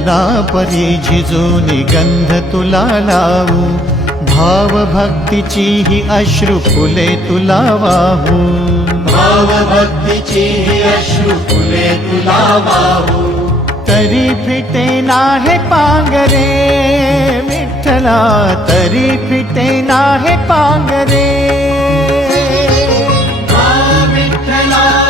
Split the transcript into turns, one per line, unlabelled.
मना परी झिजून गंध तुला लावू. भाव भक्तीची ही अश्रू फुले तुला वाहू.
भाव भक्तीची ही अश्रू फुले तुला वाहू.
तरी फिटे नाहे पांगरे विठ्ठला तरी फिटे नाहे पांगरे.
विठ्ठला